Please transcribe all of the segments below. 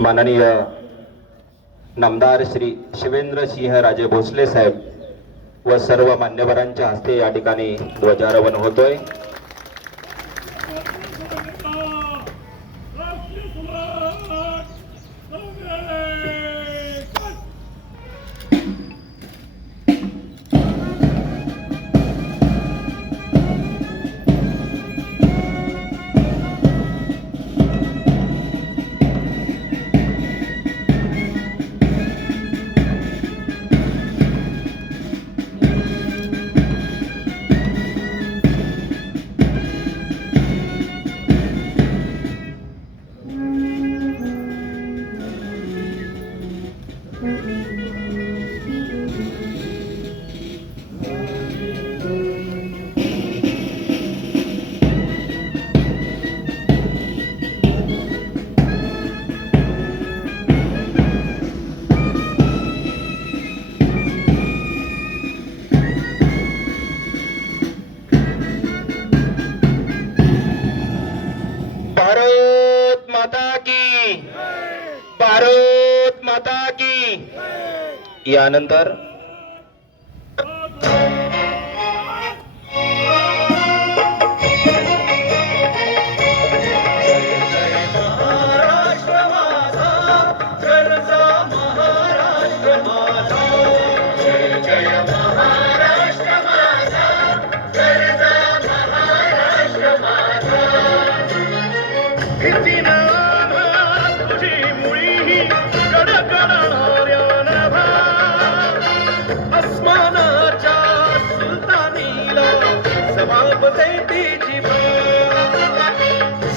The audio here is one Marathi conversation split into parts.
माननीय नामदार श्री शिवेंद्र सिंह राजे भोसले साहेब व सर्व मान्यवरांच्या हस्ते या ठिकाणी ध्वजारोहण होतोय। भारत माता की, भारत माता की। यानंतर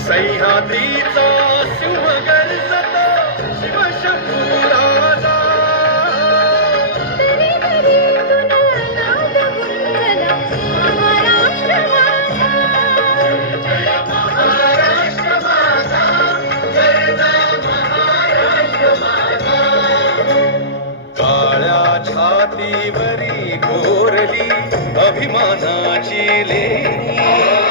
सह्याद्रीचा सिंह गर्जत शिवशंभू राजा महाराष्ट्र माझा, जय महाराष्ट्र माझा, गर्जा महाराष्ट्र माझा। काळ्या छातीवरी कोरली अभिमानाची लेणी